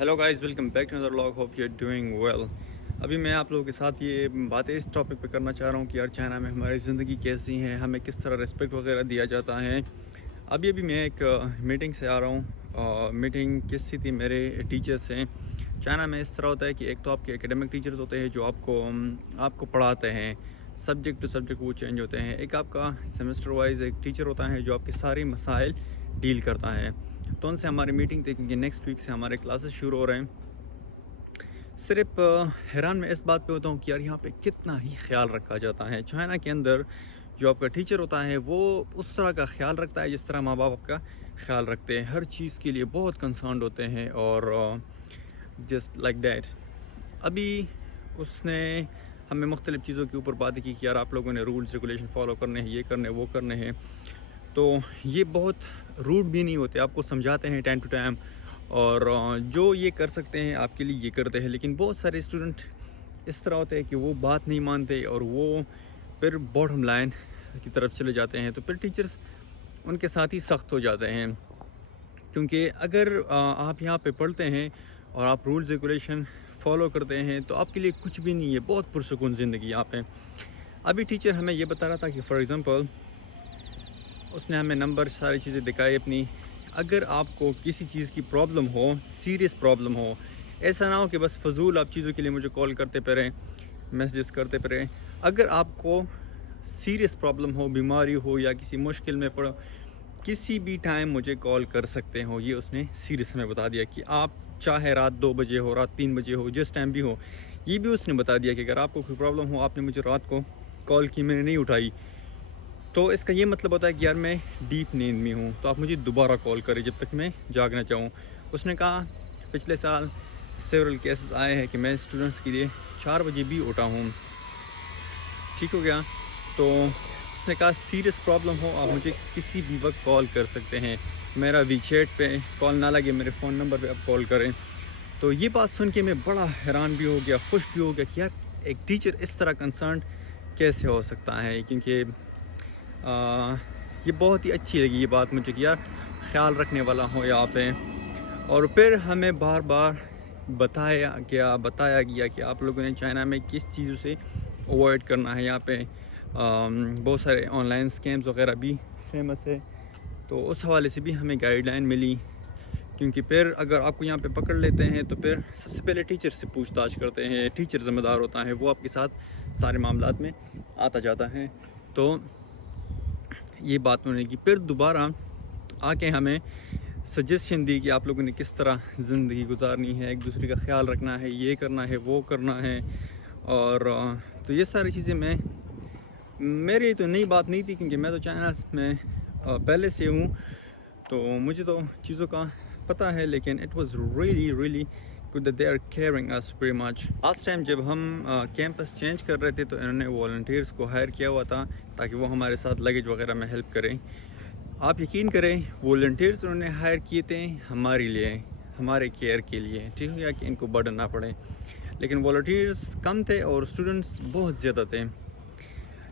Hello guys, welcome back to another vlog. Hope you are doing well. अभी मैं आप लोगों के साथ ये बातें इस टॉपिक पे करना चाह रहा हूँ कि यार चाइना में हमारी ज़िंदगी कैसी है, हमें किस तरह रिस्पेक्ट वगैरह दिया जाता है। अभी मैं एक मीटिंग से आ रहा हूँ। मीटिंग किस थी, मेरे टीचर्स हैं। चाइना में इस तरह होता है कि एक तो आपके एकेडमिक टीचर्स होते हैं जो आपको पढ़ाते हैं, सब्जेक्ट टू सब्जेक्ट वो चेंज होते हैं। एक आपका सेमेस्टर वाइज एक टीचर होता है जो आपके सारे मसाइल डील करता है। तो उनसे हमारी मीटिंग थी क्योंकि नेक्स्ट वीक से हमारे क्लासेस शुरू हो रहे हैं। सिर्फ हैरान मैं इस बात पे होता हूँ कि यार यहाँ पे कितना ही ख्याल रखा जाता है। चाइना के अंदर जो आपका टीचर होता है वो उस तरह का ख्याल रखता है जिस तरह माँ बाप का ख्याल रखते हैं। हर चीज़ के लिए बहुत कंसर्न होते हैं और जस्ट लाइक दैट। अभी उसने हमें मुख्तलिफ़ चीज़ों के ऊपर बातें की कि यार आप लोगों ने रूल्स रेगुलेशन फॉलो करने हैं, ये करने वो करने हैं। तो ये बहुत रूड भी नहीं होते, आपको समझाते हैं टाइम टू टाइम। और जो ये कर सकते हैं आपके लिए ये करते हैं। लेकिन बहुत सारे स्टूडेंट इस तरह होते हैं कि वो बात नहीं मानते और वो फिर बॉटम लाइन की तरफ चले जाते हैं। तो फिर टीचर्स उनके साथ ही सख्त हो जाते हैं, क्योंकि अगर आप यहाँ पे पढ़ते हैं और आप रूल्स रेगुलेशन फॉलो करते हैं तो आपके लिए कुछ भी नहीं है, बहुत पुरसकून ज़िंदगी यहाँ पे। अभी टीचर हमें ये बता रहा था कि फॉर एग्ज़ाम्पल उसने हमें नंबर सारी चीज़ें दिखाई अपनी। अगर आपको किसी चीज़ की प्रॉब्लम हो, सीरियस प्रॉब्लम हो, ऐसा ना हो कि बस फजूल आप चीज़ों के लिए मुझे कॉल करते पे रहें, मैसेजेस करते पे रहें। अगर आपको सीरियस प्रॉब्लम हो, बीमारी हो या किसी मुश्किल में पड़ो, किसी भी टाइम मुझे कॉल कर सकते हो। ये उसने सीरियस हमें बता दिया कि आप चाहे रात 2 बजे हो, रात 3 बजे हो, जिस टाइम भी हो। ये भी उसने बता दिया कि अगर आपको कोई प्रॉब्लम हो, आपने मुझे रात को कॉल की, मैंने नहीं उठाई, तो इसका ये मतलब होता है कि यार मैं डीप नींद में हूँ, तो आप मुझे दोबारा कॉल करें जब तक मैं जागना चाहूँ। उसने कहा पिछले साल सेवरल केसेस आए हैं कि मैं स्टूडेंट्स के लिए 4 बजे भी उठा हूँ। ठीक हो गया। तो उसने कहा सीरियस प्रॉब्लम हो आप मुझे किसी भी वक्त कॉल कर सकते हैं, मेरा वीचैट पे कॉल ना लगे मेरे फ़ोन नंबर पे आप कॉल करें। तो ये बात सुन के मैं बड़ा हैरान भी हो गया, खुश भी हो गया कि यार एक टीचर इस तरह कंसर्न कैसे हो सकता है। क्योंकि ये बहुत ही अच्छी लगी ये बात मुझे कि यार ख्याल रखने वाला हो यहाँ पे। और फिर हमें बार बार बताया गया कि आप लोगों ने चाइना में किस चीज़ों से अवॉइड करना है। यहाँ पे बहुत सारे ऑनलाइन स्कैम्स वगैरह भी फेमस है, तो उस हवाले से भी हमें गाइडलाइन मिली। क्योंकि फिर अगर आपको यहाँ पे पकड़ लेते हैं तो फिर सबसे पहले टीचर से पूछताछ करते हैं। टीचर ज़िम्मेदार होता है, वो आपके साथ सारे मामलात में आता जाता है। तो ये बात उन्होंने की, फिर दोबारा आके हमें सजेशन दी कि आप लोगों ने किस तरह ज़िंदगी गुजारनी है, एक दूसरे का ख्याल रखना है, ये करना है वो करना है। और तो ये सारी चीज़ें मेरी तो नई बात नहीं थी, क्योंकि मैं तो चाइना में पहले से हूँ, तो मुझे तो चीज़ों का पता है। लेकिन it was really really good that they are caring us very much. Last time जब हम कैंपस चेंज कर रहे थे तो इन्होंने वॉलंटियर्स को हायर किया हुआ था ताकि वो हमारे साथ लगेज वगैरह में हेल्प करें। आप यकीन करें, वॉलंटियर्स उन्होंने हायर किए थे हमारे लिए, हमारे केयर के लिए। ठीक है कि इनको बर्डन ना पड़े। लेकिन वॉलंटियर्स कम थे और स्टूडेंट्स बहुत ज़्यादा थे।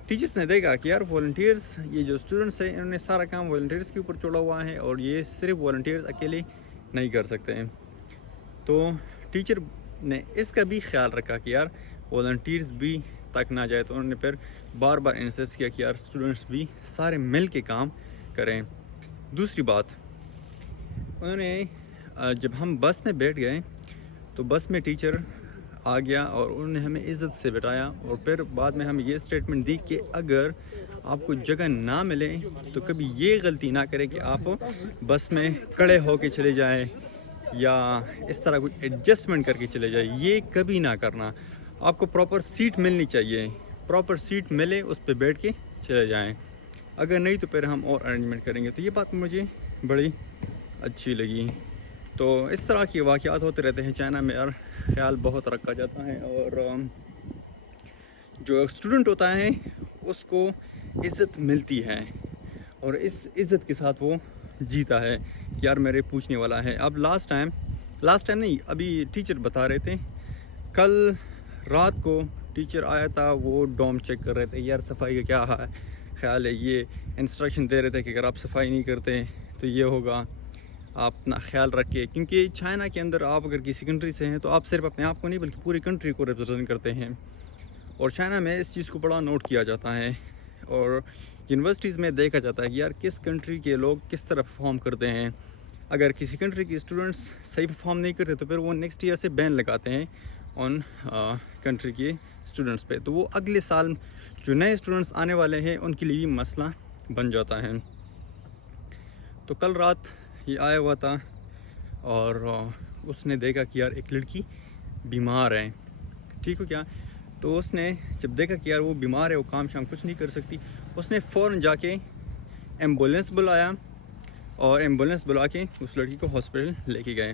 टीचर्स ने देखा कि यार वॉलंटियर्स, ये जो स्टूडेंट्स हैं इन्होंने सारा काम वॉलंटियर्स के ऊपर छोड़ा हुआ है और ये सिर्फ वॉलंटियर्स अकेले नहीं कर सकते हैं। तो टीचर ने इसका भी ख्याल रखा कि यार वॉलंटियर्स भी तक ना जाए। तो उन्होंने फिर बार बार इंसिस्ट किया कि यार स्टूडेंट्स भी सारे मिल के काम करें। दूसरी बात, उन्होंने जब हम बस में बैठ गए तो बस में टीचर आ गया और उन्होंने हमें इज़्ज़त से बिठाया। और फिर बाद में हमें ये स्टेटमेंट दी कि अगर आपको जगह ना मिले तो कभी ये गलती ना करें कि आप बस में खड़े होके चले जाएं या इस तरह कुछ एडजस्टमेंट करके चले जाएं, ये कभी ना करना। आपको प्रॉपर सीट मिलनी चाहिए, प्रॉपर सीट मिले उस पर बैठ के चले जाएं, अगर नहीं तो फिर हम और अरेंजमेंट करेंगे। तो ये बात मुझे बड़ी अच्छी लगी। तो इस तरह के वाक़यात होते रहते हैं चाइना में यार, ख्याल बहुत रखा जाता है। और जो स्टूडेंट होता है उसको इज़्ज़त मिलती है और इस इज़्ज़त के साथ वो जीता है कि यार मेरे पूछने वाला है। अब लास्ट टाइम नहीं, अभी टीचर बता रहे थे, कल रात को टीचर आया था, वो डॉम चेक कर रहे थे यार सफाई का क्या ख्याल है। ये इंस्ट्रक्शन दे रहे थे कि अगर आप सफाई नहीं करते तो ये होगा। آپ اپنا خیال رکھیں، کیونکہ چائنا کے اندر آپ اگر کسی کنٹری سے ہیں تو آپ صرف اپنے آپ کو نہیں بلکہ پوری کنٹری کو ریپرزینٹ کرتے ہیں، اور چائنا میں اس چیز کو بڑا نوٹ کیا جاتا ہے، اور یونیورسٹیز میں دیکھا جاتا ہے کہ یار کس کنٹری کے لوگ کس طرح پرفارم کرتے ہیں۔ اگر کسی کنٹری کے اسٹوڈنٹس صحیح پرفارم نہیں کرتے تو پھر وہ نیکسٹ ایئر سے بین لگاتے ہیں ان کنٹری کے اسٹوڈنٹس پہ، تو وہ اگلے سال جو نئے اسٹوڈنٹس آنے والے ہیں ان کے لیے مسئلہ بن جاتا ہے۔ تو کل رات یہ آیا ہوا تھا اور اس نے دیکھا کہ یار ایک لڑکی بیمار ہے، ٹھیک ہو کیا؟ تو اس نے جب دیکھا کہ یار وہ بیمار ہے، وہ کام شام کچھ نہیں کر سکتی، اس نے فوراً جا کے ایمبولینس بلایا اور ایمبولینس بلا کے اس لڑکی کو ہاسپٹل لے کے گئے۔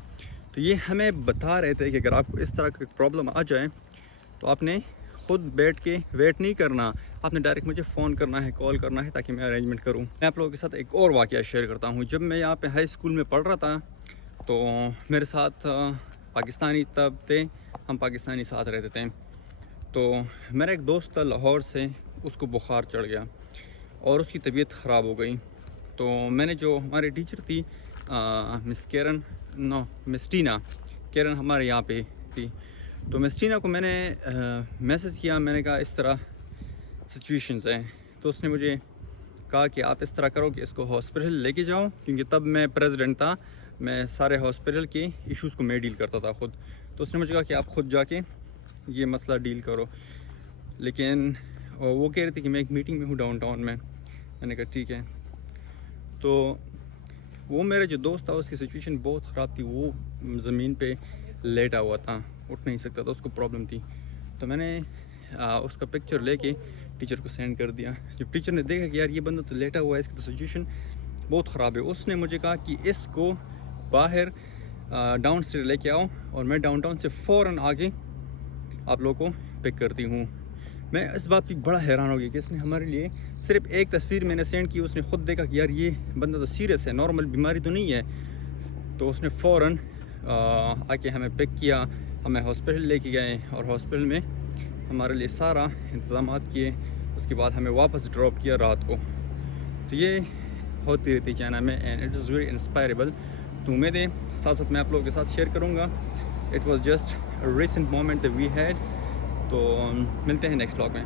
تو یہ ہمیں بتا رہے تھے کہ اگر آپ کو اس طرح کا پرابلم آ جائے تو آپ نے خود بیٹھ کے ویٹ نہیں کرنا، آپ نے ڈائریکٹ مجھے فون کرنا ہے، کال کرنا ہے تاکہ میں ارینجمنٹ کروں۔ میں آپ لوگوں کے ساتھ ایک اور واقعہ شیئر کرتا ہوں۔ جب میں یہاں پہ ہائی اسکول میں پڑھ رہا تھا تو میرے ساتھ پاکستانی تب تھے، ہم پاکستانی ساتھ رہتے تھے۔ تو میرا ایک دوست تھا لاہور سے، اس کو بخار چڑھ گیا اور اس کی طبیعت خراب ہو گئی۔ تو میں نے جو ہماری ٹیچر تھی مس ٹینا کیرن ہمارے یہاں پہ تھی، تو مس ٹینا کو میں نے میسج کیا، میں نے کہا اس طرح سچویشنز ہیں، تو اس نے مجھے کہا کہ آپ اس طرح کرو کہ اس کو ہاسپٹل لے کے جاؤ، کیونکہ تب میں پریزیڈنٹ تھا، میں سارے ہاسپٹل کے ایشوز کو میں ڈیل کرتا تھا خود، تو اس نے مجھے کہا کہ آپ خود جا کے یہ مسئلہ ڈیل کرو، لیکن وہ کہہ رہی تھی کہ میں ایک میٹنگ میں ہوں ڈاؤن ٹاؤن میں نے کہا ٹھیک ہے۔ تو وہ میرا جو دوست تھا اس کی سچویشن بہت خراب تھی، وہ زمین پہ لیٹا ہوا تھا، اٹھ نہیں سکتا تھا، اس کو پرابلم تھی۔ تو میں نے اس کا پکچر لے کے ٹیچر کو سینڈ کر دیا۔ جب ٹیچر نے دیکھا کہ یار یہ بندہ تو لیٹا ہوا ہے، اس کی تو سچویشن بہت خراب ہے، اس نے مجھے کہا کہ اس کو باہر ڈاؤن اسٹیئر لے کے آؤ اور میں ڈاؤن ٹاؤن سے فوراً آگے آپ لوگوں کو پک کرتی ہوں۔ میں اس بات پہ بڑا حیران ہو گیا کہ اس نے ہمارے لیے صرف ایک تصویر میں نے سینڈ کی، اس نے خود دیکھا کہ یار یہ بندہ تو سیریس ہے، نارمل بیماری تو نہیں ہے، تو اس نے فوراً آ کے ہمیں پک کیا، ہمیں ہاسپٹل لے کے گئے اور ہاسپٹل میں ہمارے لیے سارا انتظامات کیے، اس کے بعد ہمیں واپس ڈراپ کیا رات کو۔ تو یہ ہوتی رہتی چائنا میں، اینڈ اٹ از ویری انسپائریبل۔ تو امیدیں ساتھ ساتھ میں آپ لوگوں کے ساتھ شیئر کروں گا۔ It was just recent moment we had. تو ملتے ہیں نیکسٹ بلاگ میں۔